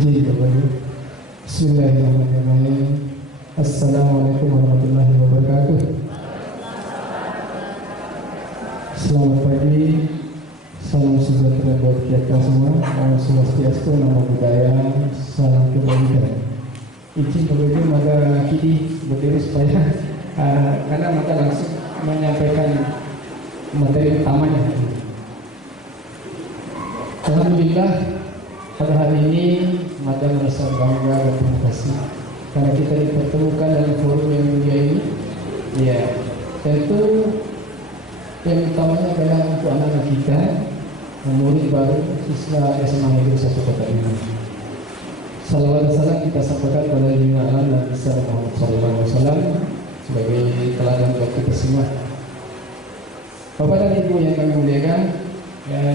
Izin kepada Bismillahirrahmanirrahim. Assalamualaikum warahmatullahi wabarakatuh. Selamat pagi, salam sejahtera buat kita semua. Om Swastiastu, Namo Buddhaya, salam kebajikan. Izin kepada maka kini berdiri supaya karena maka langsung menyampaikan materi utamanya. Alhamdulillah, pada hari ini Mada merasa bangga dan terima kasih karena kita dipertemukan dalam forum yang mulia ini. Ya, tentu yang utamanya adalah untuk anak-anak kita, murid baru siswa SMA Negeri 1 Kota Bima. Salawat dan salam kita sampaikan pada Junjungan Alam dan besar Muhammad SAW sebagai teladan buat kita semua. Bapak dan Ibu yang kami muliakan,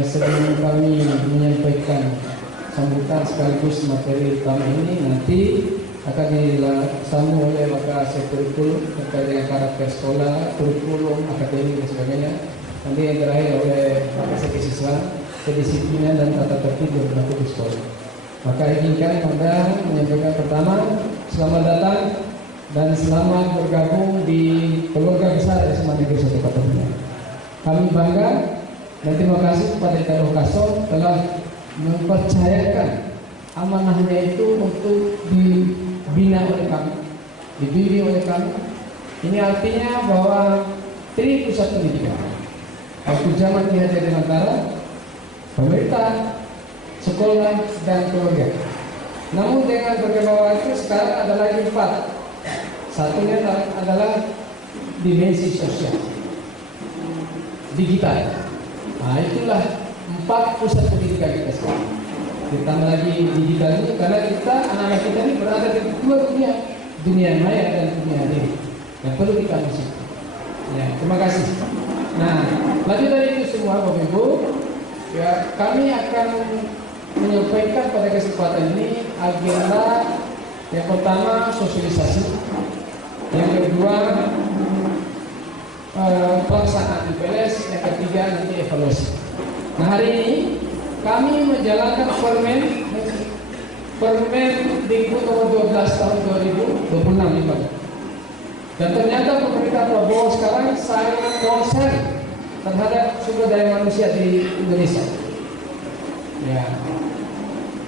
sebelum kami menyampaikan sambutan sekaligus materi utama ini, nanti akan disambung oleh Bapak Sekurikulum terkait dengan karakter sekolah, kurikulum, akademik dan sebagainya. Nanti yang terakhir oleh Bapak Sekretaris Siswa, kedisiplinan dan tata tertib yang berlaku di sekolah. Maka izinkan Anda menyampaikan pertama, selamat datang dan selamat bergabung di keluarga besar SMA Negeri 1 Kota Bima. Kami bangga dan terima kasih kepada Italau Kaso telah mempercayakan amanahnya itu untuk dibina oleh kami, dibimbing oleh kami. Ini artinya bahwa tri pusat pendidikan waktu zaman Ki Hajar Dewantara, pemerintah, sekolah dan keluarga. Namun dengan berkembang itu sekarang ada lagi 4. Satunya adalah dimensi sosial, digital. Nah, itulah 4 pusat pendidikan kita sekarang. Ditambah lagi digital ini karena kita, anak-anak kita ini berada di dua dunia, dunia maya dan dunia diri yang perlu kita masuk. Ya, terima kasih. Nah, lanjut dari itu semua Bapak Ibu, ya kami akan menyampaikan pada kesempatan ini agenda yang pertama sosialisasi, yang kedua pelaksanaan IPLS, yang ketiga nanti evaluasi. Nah, hari ini kami menjalankan Permen Dikbud nomor 12 tahun 2026. Dan ternyata pemerintah Prabowo sekarang sangat konsen terhadap sumber daya manusia di Indonesia. Ya.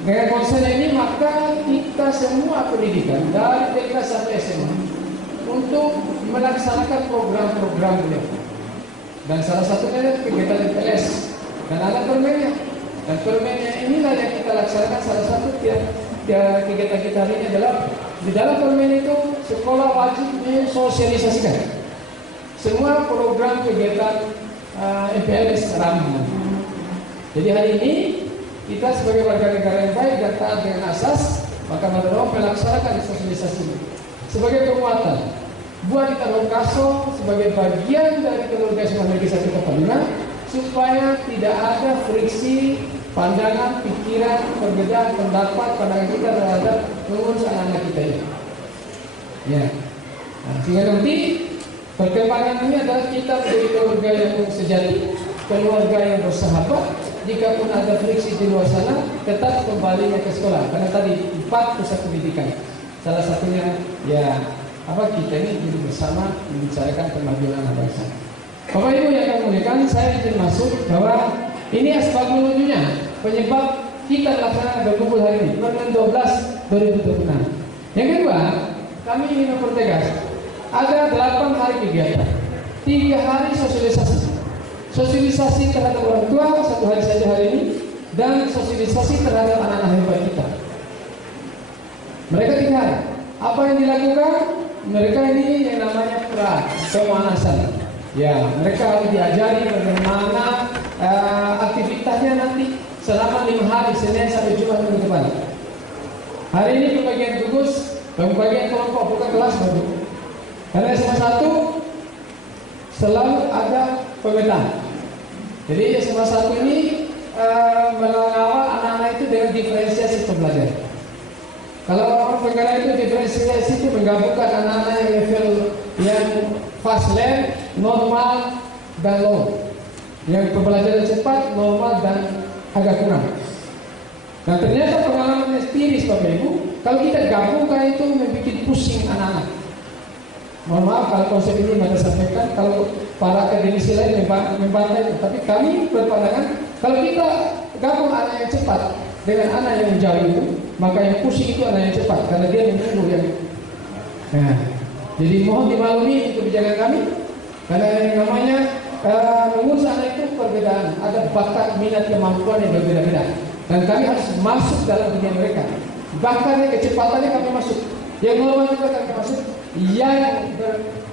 Dengan konsen ini maka kita semua pendidikan dari TK sampai SMA untuk melaksanakan program-program beliau. Dan salah satunya kegiatan IPLS. Dan ada permennya. Dan permennya inilah yang kita laksanakan. Salah satu kegiatan kita hari ini adalah di dalam permen itu sekolah wajib mensosialisasikan semua program kegiatan IPLS ramah. Jadi hari ini kita sebagai warga negara yang baik dan taat dengan asas, maka mau melaksanakan sosialisasi ini sebagai penguatan buat Italau Kaso sebagai bagian dari keluarga SMA Negeri 1 Kota Bima, supaya tidak ada friksi pandangan, pikiran, perbedaan pendapat, pandangan kita terhadap mengurus anak-anak kita ini. Ya, nah, sehingga nanti perkembangan ini adalah kita menjadi keluarga yang sejati, keluarga yang bersahabat. Jika pun ada friksi di luar sana, tetap kembalinya ke sekolah. Karena tadi 4 pusat pendidikan. Salah satunya ya kita ini hidup bersama membicarakan kemajuan anak bangsa. Bapak Ibu yang kami muliakan, saya ingin masuk bahwa ini asbabun nuzulnya, penyebab kita melaksanakan berkumpul hari ini, Permen 12 2026. Yang kedua, kami ingin mempertegas ada 8 hari kegiatan, 3 hari sosialisasi terhadap orang tua 1 hari saja hari ini, dan sosialisasi terhadap anak-anak hebat kita. Mereka 3 hari. Apa yang dilakukan? Mereka ini yang namanya pemanasan. Ya, mereka harus diajari bagaimana aktivitasnya nanti selama 5 hari, Senin sampai Jumat minggu depan. Hari ini pembagian tugas, pembagian kelompok, bukan kelas baru. Karena SMA 1 selalu ada pemetaan. Jadi SMA 1 ini mengawal anak-anak itu dengan diferensiasi pembelajaran. Kalau orang pengguna itu diferensiasi itu menggabungkan anak-anak yang level yang fast learn, normal, dan low. Yang pembelajaran cepat, normal, dan agak kurang. Dan ternyata pengalaman empiris Bapak Ibu, kalau kita gabungkan itu membuat pusing anak-anak. Mohon maaf kalau konsep ini saya sampaikan, kalau para akademisi lain membantah itu. Tapi kami berpandangan, kalau kita gabung anak yang cepat dengan anak yang jauh itu, maka yang pusing itu anak yang cepat, karena dia menunggu yang. Nah, jadi mohon dimaklumi untuk kebijakan kami, karena yang namanya mengurus anak itu perbedaan, ada bakat, minat, kemampuan yang berbeda-beda, dan kami harus masuk dalam dunia mereka. Bakatnya, kecepatannya kami masuk, yang normal juga kami masuk.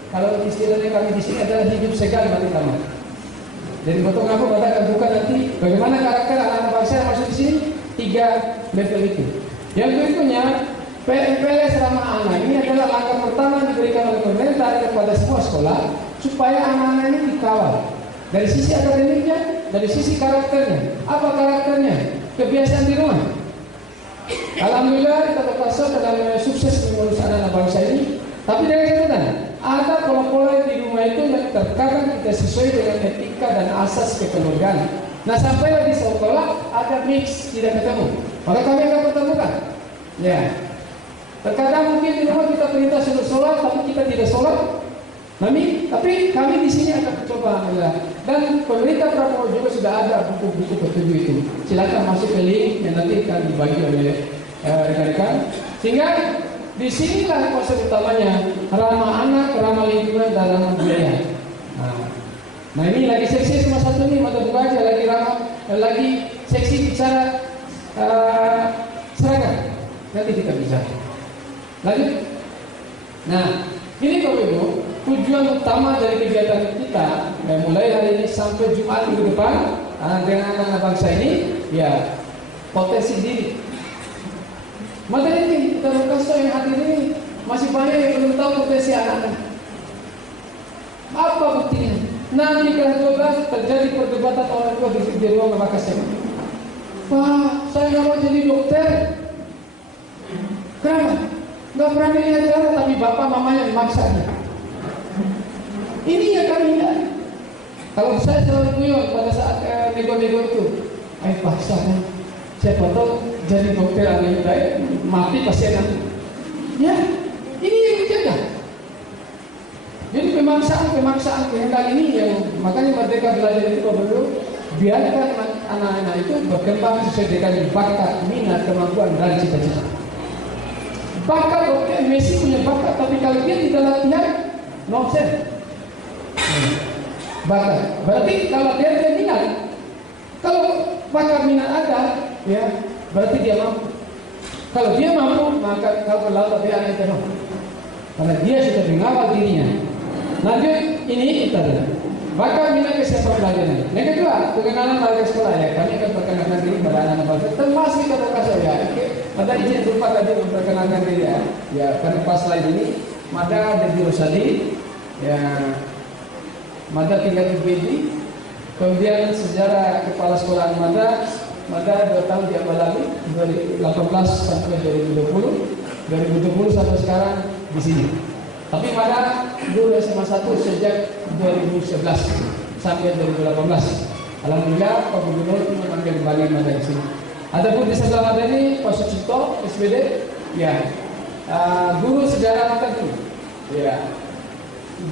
Kalau istilahnya kami di sini adalah hidup segar mati tamat. Jadi potong aku katakan bukan nanti bagaimana karakter anak bangsa yang masuk di sini 3 level itu. Yang berikutnya PMPLS ramah anak ini adalah langkah pertama yang diberikan oleh pemerintah kepada semua sekolah supaya anak-anak ini dikawal dari sisi akademiknya, dari sisi karakternya. Apa karakternya? Kebiasaan di rumah. Alhamdulillah kita berhasil dalam sukses mengurus anak-anak bangsa ini. Tapi dengan catatan, ada pola-pola di rumah itu yang terkadang tidak sesuai dengan etika dan asas kekeluargaan. Nah, sampailah di sekolah ada mix, tidak ketemu. Maka kami akan pertemukan. Ya. Terkadang mungkin di rumah kita perintah sudah sholat, tapi kita tidak sholat. Tapi kami di sini akan coba, alhamdulillah. Dan pemerintah Prabowo juga sudah ada buku-buku petunjuk itu. Silakan masuk ke link yang nanti akan dibagi oleh rekan-rekan. Sehingga disinilah konsep utamanya, ramah anak, ramah lingkungan, dan ramah budaya. Nah ini lagi seksi cuma satu nih, mata buka aja lagi ramah, lagi seksi bicara seragam. Nanti kita bicara. Lanjut. Nah ini Bapak Ibu, tujuan utama dari kegiatan kita mulai hari ini sampai Jumat minggu depan dengan anak-anak bangsa ini, ya potensi diri. Maka ini kita kasih yang hadir ini masih banyak yang belum tahu potensi anak-anak. Apa buktinya? Nanti kelas 12 terjadi perdebatan orang tua di ruang Makassar. Pak, saya nggak mau jadi dokter. Kenapa? Nggak berani lihat darah, tapi bapak mamanya memaksanya. Ini yang kami lihat. Kalau saya selalu guyon pada saat nego-nego itu, paksa kan. Siapa tahu jadi dokter yang baik, mati pasien nanti. Ya, ini yang dijaga. Jadi pemaksaan kehendak ini yang makanya Merdeka Belajar itu perlu biarkan anak-anak itu berkembang sesuai dengan bakat, minat, kemampuan dan cita-cita. Bakat dokter, Messi punya bakat, tapi kalau dia tidak latihan, nonsen. Bakat. Berarti kalau dia minat, kalau bakat minat ada, ya berarti dia mampu. Kalau dia mampu, maka kalau berlaku dia akan itu. Karena dia sudah mengawal dirinya. Lanjut, ini kita adalah bakat minat kesiapan pelajaran. Yang kedua, pengenalan warga sekolah ya. Kami akan perkenalkan diri pada anak-anak bangsa. Termasuk kita berkasih ya. Ada izin lupa tadi memperkenalkan diri ya. Ya, karena pas slide ini, Mada Dedi Rosadi, ya, Mada tinggal di BD. Kemudian sejarah kepala sekolah Mada 2 tahun di Abalali 2018 sampai 2020 sampai sekarang di sini. Tapi Mada dulu SMA 1 sejak 2011 sampai 2018. Alhamdulillah Pak Gubernur memanggil kembali Mada di sini. Adapun di sebelah Mada ini Pak Sucipto SPD, ya guru sejarah Mada dulu. Ya,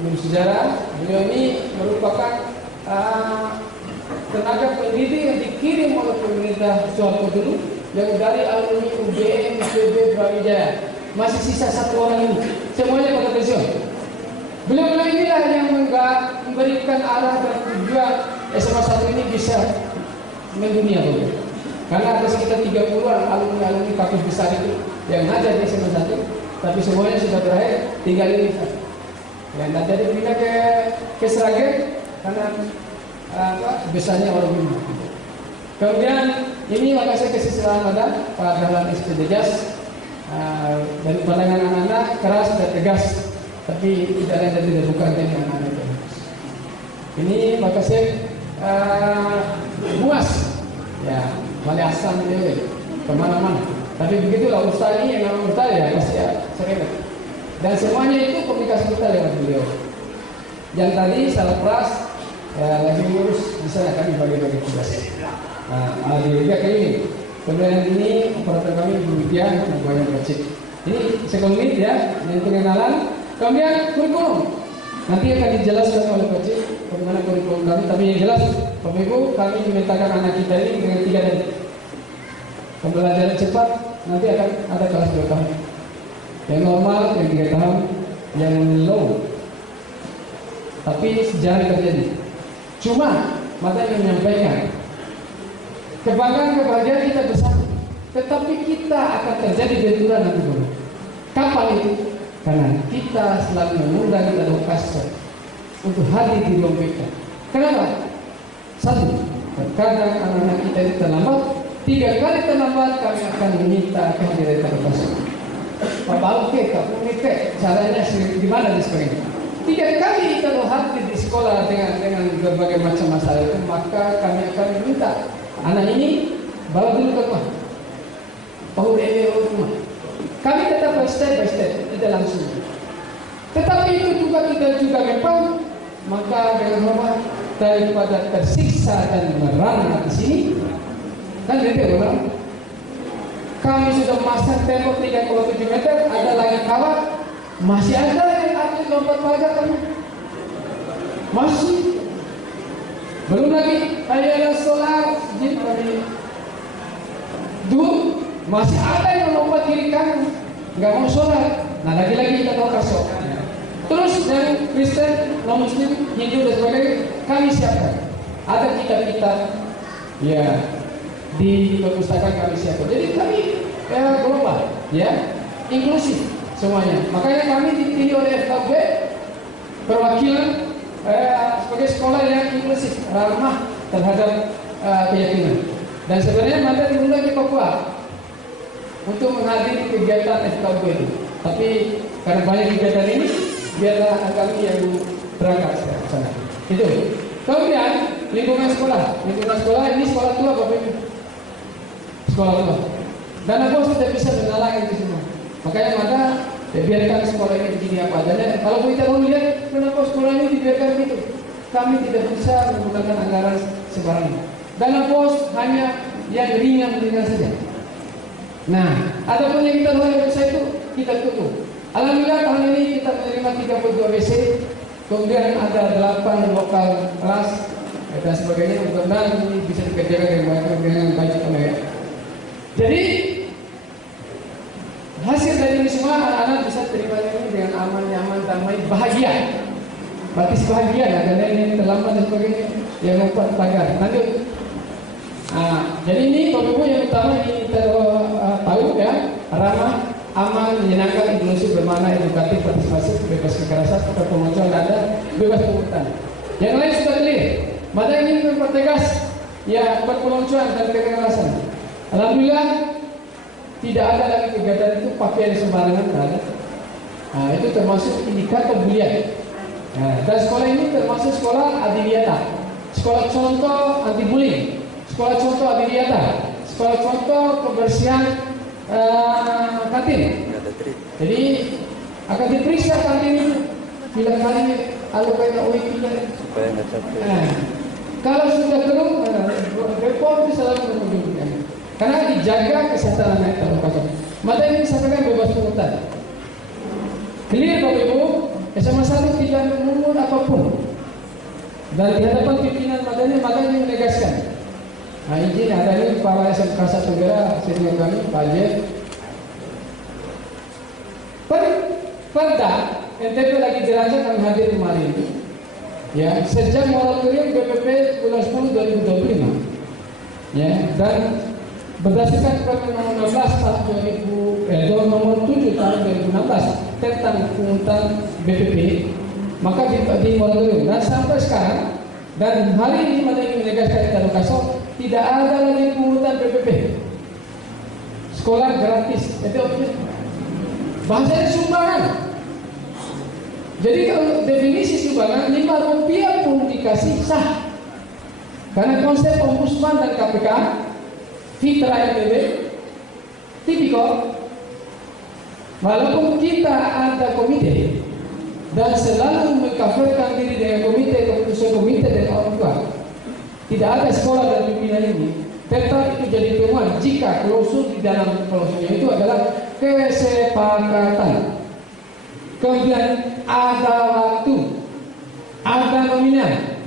guru sejarah. Beliau ini merupakan tenaga pendidik yang dikirim oleh pemerintah Soeharto dulu yang dari alumni UGM, IPB, Brawijaya. Masih sisa 1 orang ini, semuanya pada pensiun. Beliau inilah yang memberikan arah dan tujuan SMA 1 ini bisa mendunia dulu. Karena ada sekitar 30-an alumni kampus besar itu yang ada di SMA 1, tapi semuanya sudah berakhir, tinggal ini. Ya, nah, jadi pindah ke Sragen karena besarnya orang ini. Kemudian ini maka saya kasih selamat Pak Dahlan SPD Jas. Dari pandangan anak-anak keras dan tegas, tapi tidak lain dan tidak bukan dari anak-anak itu. Ini maka saya buas, ya balik asam dia kemana-mana. Tapi begitulah ustaz ini yang namanya ustaz ya pasti ya sering. Dan semuanya itu komunikasi kita lewat beliau. Yang tadi salah pras lagi ngurus di sana kami bagi-bagi tugas. Nah, dia kayak ini. Kemudian ini operator kami Ibu Widya Nagwayan Kecik. Ini sekelumit ya, ini pengenalan. Kemudian kurikulum. Nanti akan dijelaskan oleh Pak Cik bagaimana kurikulum kami. Tapi yang jelas, Bapak Ibu, kami memintakan anak kita ini dengan 3 dan pembelajaran cepat. Nanti akan ada kelas 2 tahun. Yang normal, yang 3 tahun, yang low. Tapi jarang terjadi. Cuma, mata yang menyampaikan kebanggaan kebahagiaan kita bersama. Tetapi kita akan terjadi benturan nanti dulu. Kapan itu? Karena kita selalu mengundang kita lokasi untuk hadir di ruang BK. Kenapa? 1, terkadang anak-anak kita itu terlambat. 3 kali terlambat kami akan meminta kehadiran kita lokasi. Bapak oke, kamu oke, caranya gimana dan sebagainya. 3 kali kita hadir di sekolah dengan berbagai macam masalah itu, maka kami akan meminta anak ini bawa dulu ke rumah. Bawa dia ke rumah. Kami tetap step by step, tidak langsung. Tetapi itu juga kita juga memang, maka dengan hormat daripada tersiksa dan merana di sini, kan itu orang. Kami sudah masang tembok 3,7 meter, ada lagi kawat, masih ada yang atlet lompat pagar kami. Masih. Belum lagi ada solar jeep kami. Dulu masih ada yang melompat kiri kanan, nggak mau sholat. Nah lagi-lagi kita tahu kasih. Terus dari Kristen, non Muslim, Hindu dan sebagainya, kami siapkan. Ada kitab-kitab, ya di perpustakaan kami siapkan. Jadi kami global, ya inklusif semuanya. Makanya kami dipilih oleh FKB perwakilan sebagai sekolah yang inklusif, ramah terhadap keyakinan. Dan sebenarnya mandat diundang ke Papua untuk menghadiri kegiatan FKB itu. Tapi karena banyak kegiatan ini, biarlah kami yang berangkat ke sana. Itu. Kemudian lingkungan sekolah. Lingkungan sekolah ini sekolah tua Bapak Ibu. Sekolah tua. Dana bos tidak bisa menalangi itu semua. Makanya maka biarkan sekolah ini begini apa adanya. Kalau kita mau lihat kenapa sekolah ini dibiarkan begitu, kami tidak bisa menggunakan anggaran sembarangan. Dana bos hanya yang ringan-ringan saja. Nah, ada pun yang kita lakukan itu kita tutup. Alhamdulillah tahun ini kita menerima 32 WC, kemudian ada 8 lokal kelas dan sebagainya. Mudah-mudahan ini bisa dikerjakan dengan baik ya. Jadi hasil dari ini semua anak-anak bisa terima ini dengan aman, nyaman, damai, bahagia. Berarti bahagia ya, karena ini terlambat dan sebagainya yang membuat pagar. Lanjut. Nah, jadi ini Bapak Ibu yang utama ini kita tahu ya, ramah, aman, menyenangkan, inklusif, bermakna, edukatif, partisipasi, bebas kekerasan, terpengaruh ada, bebas pungutan. Yang lain sudah clear. Maka ini mempertegas ya perpeloncoan dan kekerasan. Alhamdulillah tidak ada lagi kegiatan itu pakaian sembarangan ada. Nah, itu termasuk indikator bulian. Nah, dan sekolah ini termasuk sekolah adiwiyata, sekolah contoh anti bullying. Sekolah contoh adiwiyata, sekolah contoh kebersihan kantin. Jadi akan diperiksa kantin itu bila kali alokasi kita. Supaya nggak capek. Kalau sudah keruh, report bisa langsung menunjukkan. Karena dijaga kesehatan anak terpaksa. Maka ini disampaikan bebas pungutan. Clear Bapak Ibu, SMA 1 tidak memungut apapun. Dan di hadapan pimpinan makanya menegaskan. Nah izin ada ini para SMK 1 Gera senior kami Pak Jeff. Perda NTB lagi jelaskan kami hadir kemarin ini. Ya sejak moratorium BPP bulan 10 2025. Ya dan berdasarkan Permen nomor 16 tahun 2000 nomor 7 tahun 2016 tentang pungutan BPP, maka di moratorium dan sampai sekarang dan hari ini mana ini menegaskan kita lokasi tidak ada lagi pungutan BPP. Sekolah gratis, itu bahasanya sumbangan. Jadi kalau definisi sumbangan 5 rupiah pun dikasih sah. Karena konsep ombudsman dan KPK, Fitra NTB, tipikal. Walaupun kita ada komite dan selalu mengkafirkan diri dengan komite, keputusan komite dan orang tua, tidak ada sekolah dan pimpinan ini. tetap itu jadi temuan jika klausul di dalam klausulnya itu adalah kesepakatan. Kemudian ada waktu, ada nominal.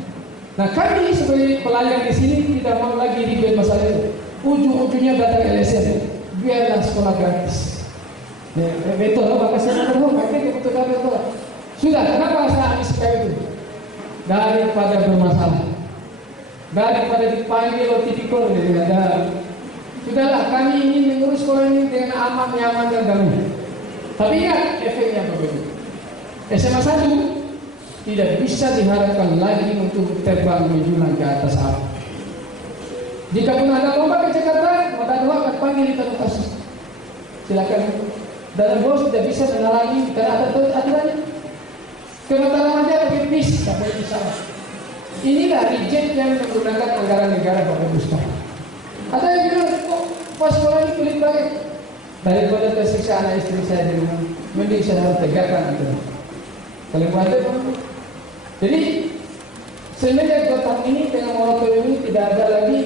Nah, kami sebagai pelayan di sini tidak mau lagi ribet masalah itu. Ujung-ujungnya datang LSM, biarlah sekolah gratis. Ya, betul loh, maka saya ngomong, pakai kebutuhan betul. Sudah, kenapa saya habis sekali itu? Daripada bermasalah, daripada dipanggil tipikor, ada. Sudahlah, kami ingin mengurus sekolah ini dengan aman, nyaman dan damai. Tapi ingat efeknya begitu. SMA 1 tidak bisa diharapkan lagi untuk terbang menjulang ke atas api. Jika pun ada lomba ke Jakarta, maka dua akan panggil di lokasi. Silakan. Dan bos tidak bisa menalangi karena ada aturannya. Kemataran aja pakai bis, tak boleh salah. Inilah reject yang menggunakan anggaran negara Bapak Ibu sekalian. Ada yang bilang, kok pas sekolah ini pelit banget. Daripada tersiksa anak istri saya di rumah, mending saya harus tegakkan itu. Kalau buat itu, jadi semenjak 2 tahun ini dengan moratorium ini tidak ada lagi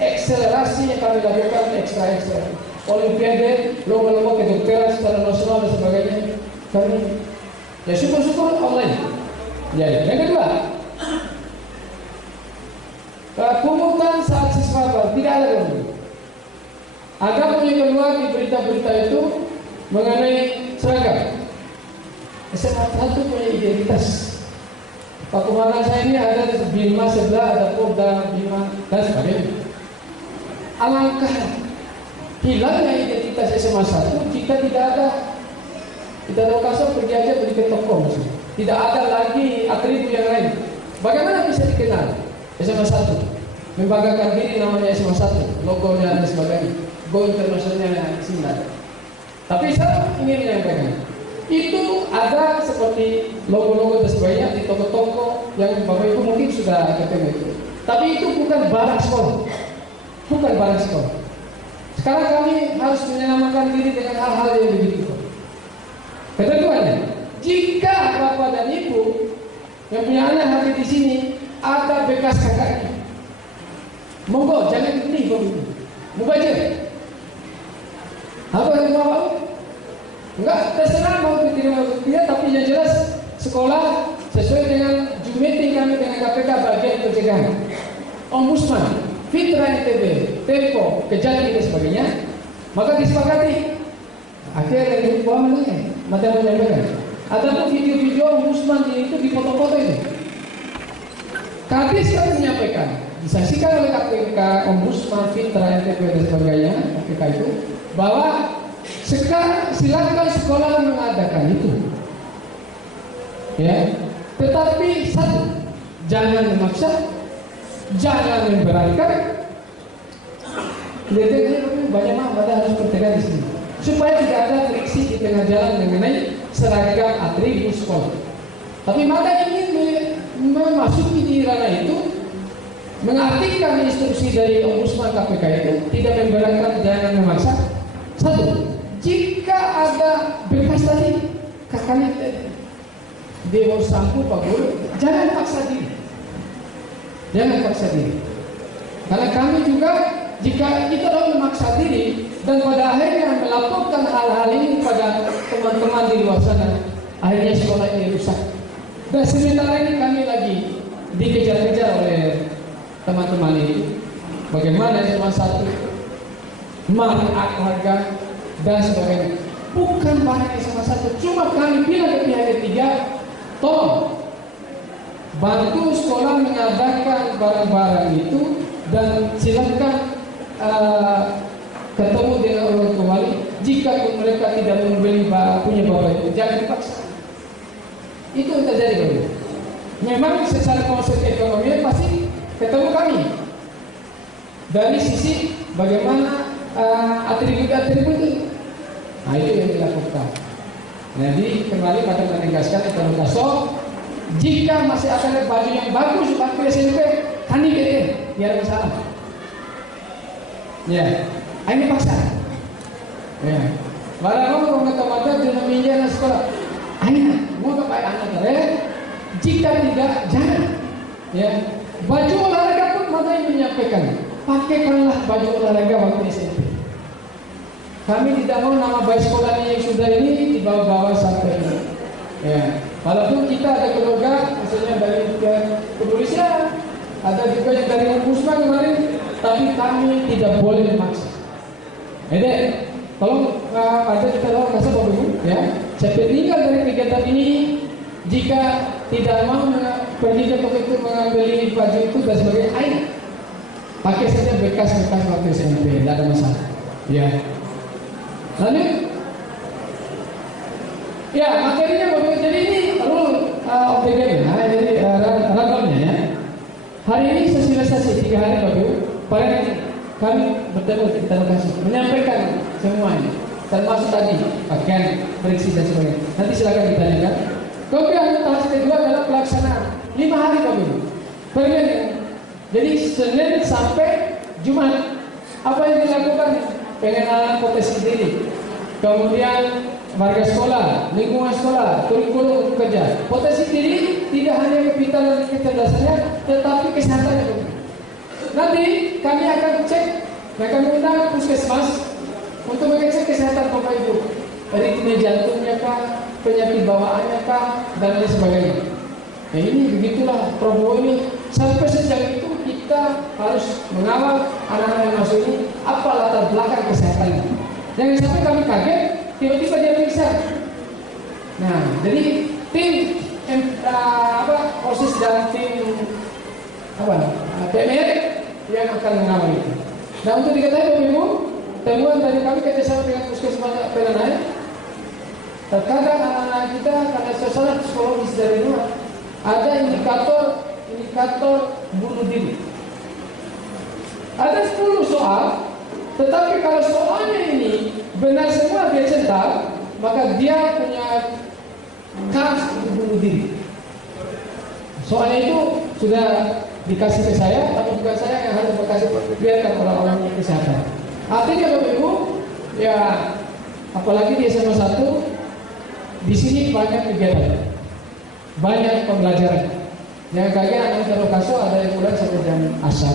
akselerasi yang kami lakukan ekstra. Olimpiade, lomba-lomba kedokteran secara nasional dan sebagainya. Kami ya syukur-syukur online. Ya. Yang kedua, pungutan saat siswa tidak ada lagi. Ada punya keluar di berita-berita itu mengenai seragam. SMA 1 punya identitas. Pak Kumaran saya ini ada Bima sebelah, ada Polda, Bima dan sebagainya. Alangkah hilangnya identitas SMA 1 jika tidak ada kasar pergi aja beli ke toko maksudnya. Tidak ada lagi atribut yang lain. Bagaimana bisa dikenal SMA 1? Membanggakan diri namanya SMA 1, logonya dan sebagainya. Go internasionalnya sini. Tapi saya ingin menyampaikan itu ada seperti logo-logo dan sebagainya di toko-toko yang Bapak Ibu mungkin sudah ketemu itu. Tapi itu bukan barang sekolah. Bukan barang sekolah. Sekarang kami harus menyelamatkan diri dengan hal-hal yang begitu. Keduanya, jika Bapak dan Ibu yang punya anak hadir di sini ada bekas kakaknya, monggo jangan ini begitu. Mubazir. Apa yang mau? Enggak, terserah mau tidak, tapi yang jelas sekolah sesuai dengan meeting kami dengan KPK bagian pencegahan. Ombudsman, Fitra NTB, Tempo, Kejati dan sebagainya, maka disepakati. Akhirnya yang buah menanya, mata menyampaikan. Ada video-video Ombudsman itu di foto-foto itu. Kadis kami menyampaikan, disaksikan oleh KPK, Ombudsman, Fitra NTB dan sebagainya, KPK itu, bahwa sekarang silakan sekolah mengadakan itu, ya. Tetapi satu, jangan memaksa, jangan memberatkan. Lihat banyak pada harus bertegas di sini, supaya tidak ada friksi di tengah jalan mengenai seragam atribut sekolah. Tapi maka ingin memasuki di ranah itu, mengartikan instruksi dari Ombudsman KPK itu tidak memberatkan, jangan memaksa. Satu, jika ada bekas tadi kakaknya Dewa Sampu Pak Guru, jangan paksa diri. Jangan paksa diri. Karena kami juga jika itu adalah memaksa diri dan pada akhirnya melaporkan hal-hal ini pada teman-teman di luar sana, akhirnya sekolah ini rusak. Dan sementara ini kami lagi dikejar-kejar oleh teman-teman ini. Bagaimana cuma satu mahal harga dan sebagainya, bukan barang yang sama satu. Cuma kami bilang ke pihak ketiga, tolong bantu sekolah mengadakan barang-barang itu dan silakan ketemu dengan orang tua wali. Jika mereka tidak membeli punya bapak itu, jangan dipaksa. Itu yang terjadi Bapak. Memang secara konsep ekonomi pasti ketemu kami dari sisi bagaimana atribut-atribut itu. Nah itu yang dilakukan. Jadi kembali pada menegaskan ekonomi kasar. Jika masih ada baju yang bagus pakai SMP, tani gitu, biar masalah. Ya, ini paksa. Ya, barang mau kata-kata jangan minjam sekolah. Anak, mau ke anak jika tidak jangan. Ya, baju olahraga pun mana yang menyampaikan. pakaikanlah baju olahraga waktu SMP. Kami tidak mau nama baik sekolahnya yang sudah ini dibawa-bawa sampai ini. Ya, walaupun kita ada keluarga, misalnya dari kepolisian, ada juga yang dari Ombudsman kemarin, tapi kami tidak boleh memaksa. Jadi, tolong ada kita tahu kasih Bapak Ibu, ya. Saya tinggal dari kegiatan ini, jika tidak mau pergi ke toko itu mengambil baju itu dan sebagainya, ayo pakai saja bekas-bekas waktu SMP, tidak ada masalah. Ya. Lalu, ya materinya Bapak Ibu, jadi ini rule of the game, jadi ragamnya ya. Hari ini sosialisasi 3 hari Bapak Ibu, paling nanti kami bertemu kita lokasi menyampaikan semuanya, termasuk tadi pakaian, berisi dan sebagainya. Nanti silakan ditanyakan. Kemudian tahap kedua adalah pelaksanaan 5 hari Bapak Ibu. Jadi Senin sampai Jumat. Apa yang dilakukan? Pengenalan potensi diri. Kemudian warga sekolah, lingkungan sekolah, kurikulum untuk kerja. Potensi diri tidak hanya kepintaran dan kecerdasannya, tetapi kesehatannya. Nanti kami akan cek, akan undang puskesmas untuk mengecek kesehatan Bapak Ibu. Ritme jantungnya kah, penyakit bawaannya kah, dan lain sebagainya. Nah ini begitulah Prabowo ini. Sampai sejak itu kita harus mengawal anak-anak yang masuk ini apa latar belakang kesehatannya. Jangan sampai kami kaget tiba-tiba dia periksa. Nah jadi tim proses dan tim PMR yang akan mengawal itu. Nah untuk diketahui Bapak Ibu, temuan dari kami kerjasama dengan puskesmas Pelanai. Terkadang anak-anak kita karena suasana psikologis dari luar ada indikator bunuh diri. Ada 10 soal, tetapi kalau soalnya ini benar semua dia centang, maka dia punya kans untuk bunuh diri. Soalnya itu sudah dikasih ke saya, tapi bukan saya yang harus berkasih, biarkan orang-orang kesehatan. Artinya Bapak Ibu, ya apalagi di SMA 1, di sini banyak kegiatan, banyak pembelajaran. Yang kaget anak terlokaso ada yang mulai sampai jam asar,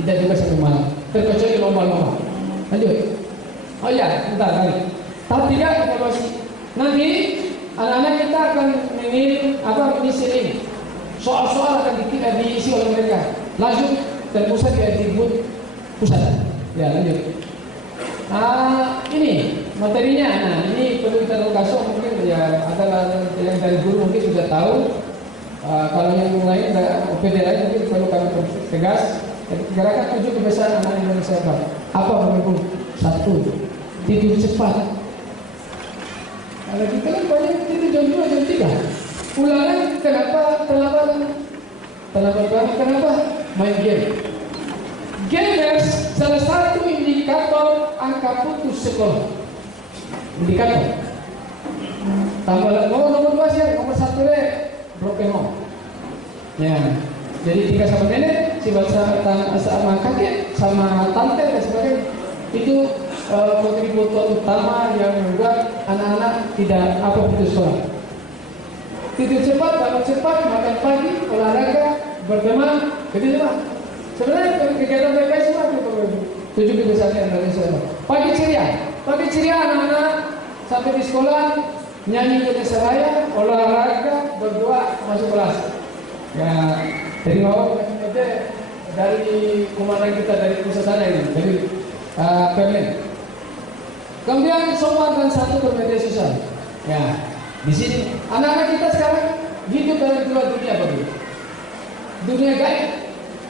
tidak juga sampai malam, terkecuali lomba-lomba. Lanjut. Oh ya, bentar lagi. Tahap 3 evaluasi. Nanti anak-anak kita akan mengisi ini. Soal-soal akan diisi oleh mereka. Langsung terpusat di atribut pusat. Ya lanjut. Ini materinya. Nah ini perlu kita lokaso mungkin ya ada yang dari guru mungkin sudah tahu. Kalau yang lain OPD lain mungkin perlu kami tegas. Gerakan 7 kebiasaan anak Indonesia apa Bapak Ibu? 1. Tidur cepat. Kalau kita kan banyak tidur jam 2, jam 3. Ulangan kenapa terlambat banget? Kenapa? Main game. Gamers salah satu indikator angka putus sekolah. Indikator. Tambah nomor 2 sih, nomor 1 deh. Broken home. Ya. Jadi 3 sama nenek, sama kakek, sama tante dan sebagainya. Itu kontributor utama yang membuat anak-anak tidak putus sekolah. Tidur cepat, bangun cepat, makan pagi, olahraga, berteman, begitu Pak. Sebenarnya kegiatan mereka semua itu 7 kebiasaan Indonesia. Pagi ceria anak-anak sampai di sekolah nyanyi ke desa raya, olahraga, berdoa, masuk kelas. Ya, dari bawah dari komandan kita dari pusat sana ini, dari Permen. Kemudian sopan dan satu bermedia sosial. Ya, di sini anak-anak kita sekarang hidup dalam 2 dunia Bapak. Dunia gaib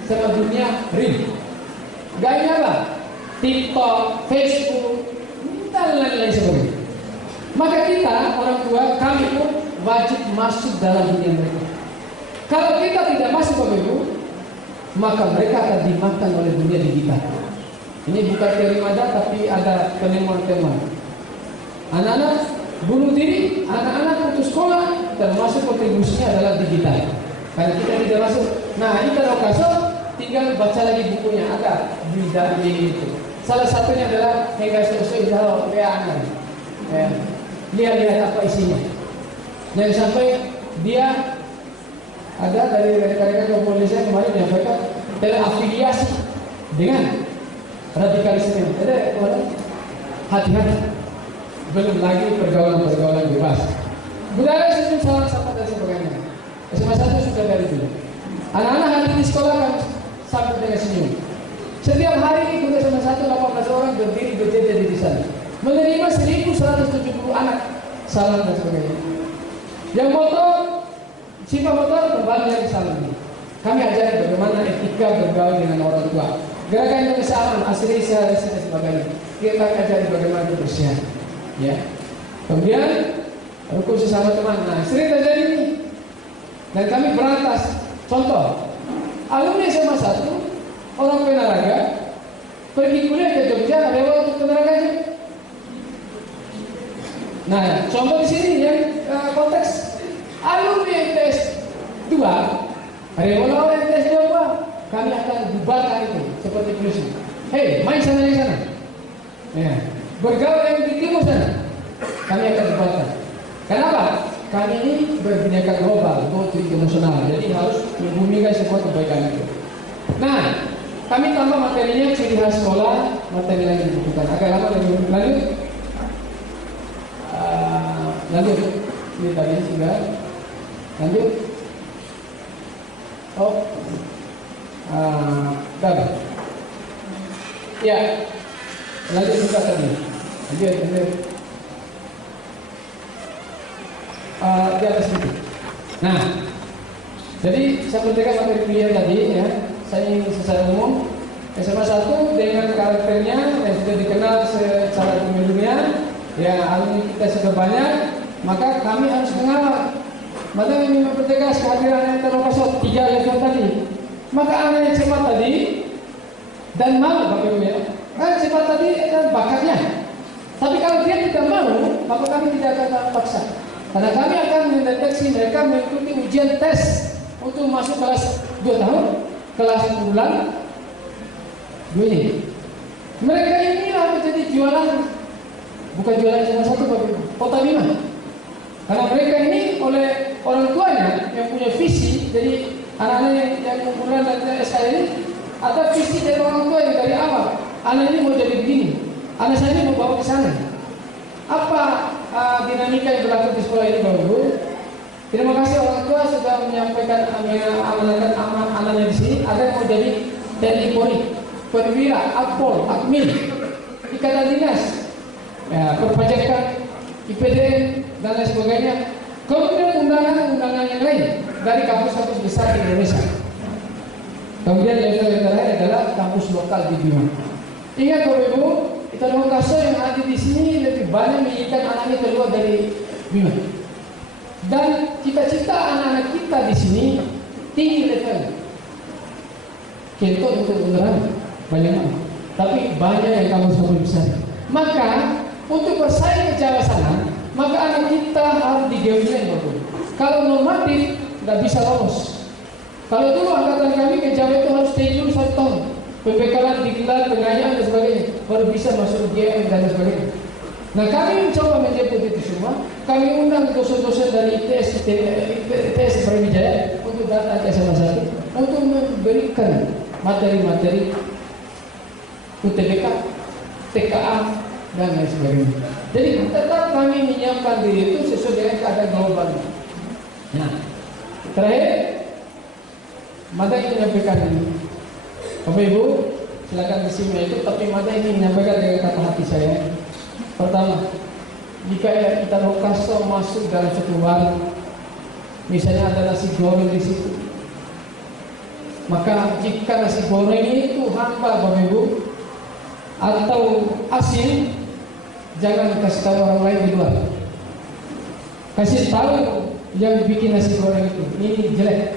sama dunia real. Gaibnya apa? TikTok, Facebook, dan lain-lain sebagainya. Maka kita orang tua kami pun wajib masuk dalam dunia mereka. Kalau kita tidak masuk Bapak Ibu, maka mereka akan dimakan oleh dunia digital. Ini bukan teori mada, tapi ada penemuan-penemuan. Anak-anak bunuh diri, anak-anak putus sekolah, termasuk kontribusinya adalah digital. Karena kita tidak masuk. Nah ini kalau kasus, tinggal baca lagi bukunya, ada di itu. Salah satunya adalah Megasoso Idhal Weana. Lihat apa isinya. Jangan sampai dia ada dari rekan-rekan kepolisian kemarin menyampaikan terafiliasi dengan radikalisme. Ada hati-hati, belum lagi pergaulan bebas. Budaya senyum, salam sapa dan sebagainya. SMA 1 sudah dari dulu. Anak-anak hadir di sekolah kan sambut dengan senyum. Setiap hari ikut SMA 1 18 orang berdiri berjajar di sana. Menerima 1170 anak, salam dan sebagainya. Yang motor, sifat motor kembali lagi salam ini. Kami ajari bagaimana etika bergaul dengan orang tua. Gerakan Indonesia Aman, asri dan sebagainya. Kita ajari bagaimana kebersihan. Ya. Kemudian rukun sesama teman. Nah, sering terjadi ini. Dan kami berantas. Contoh, alumni SMA 1, orang Penaraga, pergi kuliah ke Jogja, rewel untuk Penaraga aja. Nah, contoh di sini yang konteks alumni MTS 2, rewel orang MTS 2, kami akan bubarkan itu seperti polisi. Hei, main sana di sana. Ya. Bergaul yang di timur sana, kami akan bubarkan. Kenapa? Kami ini berbineka global, go to internasional. Jadi harus membumikan semua kebaikan itu. Nah, kami tambah materinya ciri khas sekolah, materi yang dibutuhkan. Agak lama lanjut. Lanjut. Ini tadi sudah. Lanjut. Oh. Dan. Ya. Lanjut juga tadi. Lanjut. Di atas itu. Nah, jadi saya berikan materi kuliah tadi ya. Saya ingin secara umum SMA 1 dengan karakternya yang sudah dikenal secara dunia, ya alumni kita sudah banyak, maka kami harus mengawal. Maka ini mempertegas kehadiran yang terlalu 3 level tadi. Maka anak yang cepat tadi dan mau bagaimana ya? Kan cepat tadi kan bakatnya. Tapi kalau dia tidak mau, maka kami tidak akan paksa. Karena kami akan mendeteksi mereka mengikuti ujian tes untuk masuk kelas 2 tahun, kelas 1 bulan. Begini, mereka inilah menjadi jualan, bukan jualan cuma satu, tapi kota Bima. Karena mereka ini oleh orang tuanya yang punya visi, jadi anak-anak yang kumpulan dan SK ini ada visi dari orang tua yang dari awal. Anak ini mau jadi begini, anak saya ini mau bawa ke sana. Apa dinamika yang berlaku di sekolah ini, Bapak Ibu? Terima kasih orang tua sudah menyampaikan amanat anaknya di sini. Ada yang mau jadi TNI Polri, perwira, akpol, akmil, ikatan dinas, ya, perpajakan, IPDN dan lain sebagainya. Kemudian undangan-undangan yang lain dari kampus-kampus besar di Indonesia. Kemudian level yang terakhir adalah kampus lokal di Bima. Ingat Bapak Ibu, Italia Kaso yang ada di sini lebih banyak menginginkan anaknya keluar dari Bima. Dan cita-cita anak-anak kita di sini tinggi level. Kita untuk beneran banyak, tapi banyak yang kampus-kampus besar. Maka untuk bersaing ke Jawa sana, maka anak kita harus digeografi. Kalau normatif nggak bisa lolos. Kalau dulu angkatan kami ke Jawa itu harus stay dulu 1 tahun. Pembekalan digelar, pengayaan dan sebagainya, baru bisa masuk GM dan sebagainya. Nah, kami mencoba menjemput itu semua. Kami undang dosen-dosen dari ITS Brawijaya untuk datang ke SMA 1 untuk memberikan materi-materi UTBK, TKA dan lain sebagainya. Jadi tetap kami menyiapkan diri itu sesuai dengan keadaan global. Nah, terakhir, materi menyampaikan ini. Bapak Ibu, silakan disimak itu, tapi mata ini menyampaikan dengan kata hati saya. Pertama, jika kita Rokaso masuk dalam satu warung, misalnya ada nasi goreng di situ, maka jika nasi goreng itu hampa Bapak Ibu atau asin, jangan kasih tahu orang lain di luar. Kasih tahu yang bikin nasi goreng itu, ini jelek.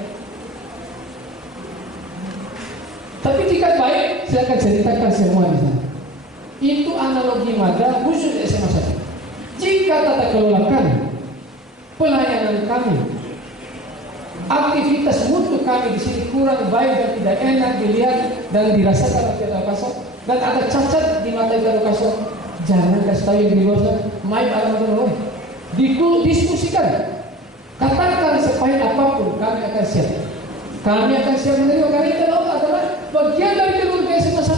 Tapi jika baik, silakan ceritakan semua di sana. Itu analogi mata khusus SMA 1. Jika tata kelola kami, pelayanan kami, aktivitas mutu kami di sini kurang baik dan tidak enak dilihat dan dirasakan oleh Kaso, dan ada cacat di mata Kaso, jangan kasih tahu yang di luar sana. Main alamat diskusikan, katakan supaya apapun kami akan siap. Kami akan siap menerima, karena itu adalah bagian dari keluarga SMA 1.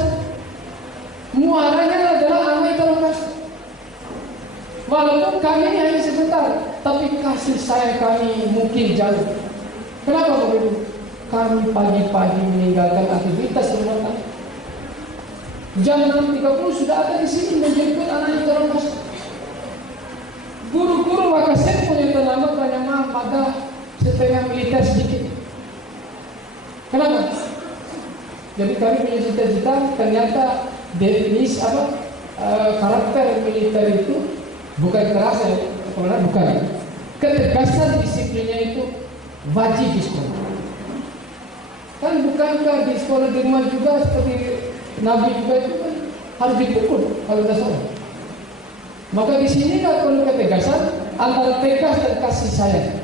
walaupun kami ini hanya sebentar, tapi kasih sayang kami mungkin jauh. Kenapa begitu? Kami pagi-pagi meninggalkan aktivitas rumah tangga. Jam 6.30 sudah ada di sini menjemput anak-anak ke rumah. Guru-guru Makassar punya tenaga banyak pada setengah militer sedikit. Kenapa? Jadi kami punya cita-cita, ternyata definisi karakter militer itu bukan keras ya, bukan. Ketegasan disiplinnya itu wajib di sekolah. Kan bukankah di sekolah di rumah juga seperti Nabi juga itu kan harus dipukul kalau tidak salah. Maka di sini kan perlu ketegasan antara tegas dan kasih sayang.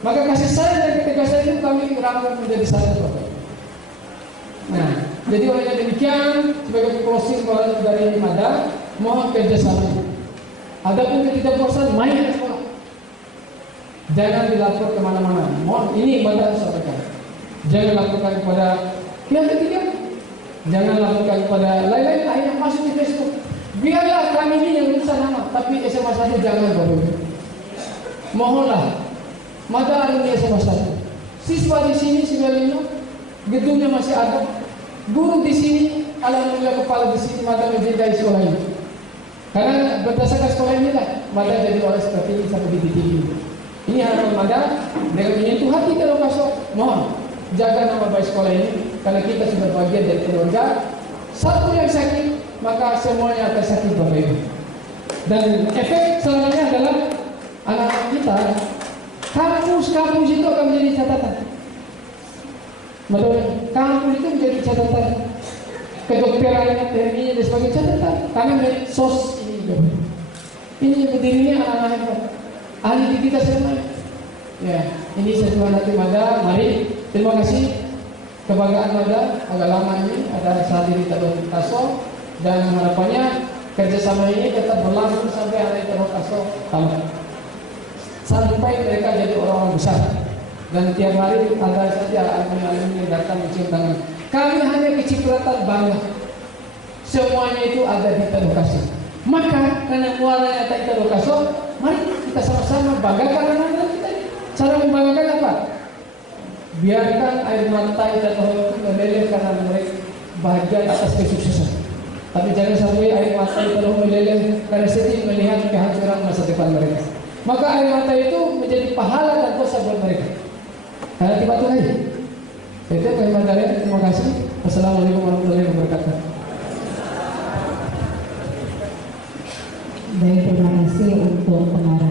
Maka kasih sayang dan ketegasan itu kami rangkum menjadi satu. Nah, jadi oleh demikian sebagai closing dari Mada, mohon kerjasama. Adapun ketidakpuasan main ke sekolah, jangan dilapor kemana-mana. Mohon ini Mada sampaikan. Jangan lakukan kepada pihak ketiga, jangan lakukan kepada lain-lain. Akhirnya masuk di Facebook. Biarlah kami ini yang urusan nama, tapi SMA 1 jangan baru. Mohonlah, Mada alumni SMA 1. Siswa di sini 95, gedungnya masih ada. Guru di sini, alhamdulillah kepala di sini Mada mencintai sekolah ini. Karena berdasarkan sekolah inilah Mada jadi orang seperti ini sampai di titik ini. Ini harapan Mada dengan menyentuh hati kalau masuk. Mohon jaga nama baik sekolah ini, karena kita sudah bagian dari keluarga. Satu yang sakit, maka semuanya akan sakit Bapak Ibu. Dan efek selanjutnya adalah anak-anak kita, kampus itu akan menjadi catatan. Betul, kampus itu menjadi catatan. Kedokterannya, tekniknya dan sebagainya catatan. Karena medsos ini berdirinya anak-anak ahli di kita semua. Ya, ini satu nanti Mada. Mari, terima kasih. Kebanggaan Mada agak lama ini ada saat ini Tadok Taso, dan harapannya kerjasama ini tetap berlangsung sampai anak Tadok Taso tamat, sampai mereka jadi orang-orang besar. Dan tiap hari ada saja alumni yang datang mencium tangan. Kami hanya kecipratan bangga. Semuanya itu ada di Tadok Taso. Maka karena muaranya ada di Tadok Taso, mari kita sama-sama banggakan anak-anak kita. Cara membanggakan apa? Biarkan air mata dan roh itu meleleh karena mereka bahagia atas kesuksesan. Tapi jangan sampai air mata dan roh meleleh karena sedih melihat kehancuran masa depan mereka. Maka air mata itu menjadi pahala dan dosa buat mereka. Karena tiba-tiba lagi. Itu kalimat dari. Terima kasih. Wassalamualaikum warahmatullahi wabarakatuh. Baik, terima kasih untuk pengarang.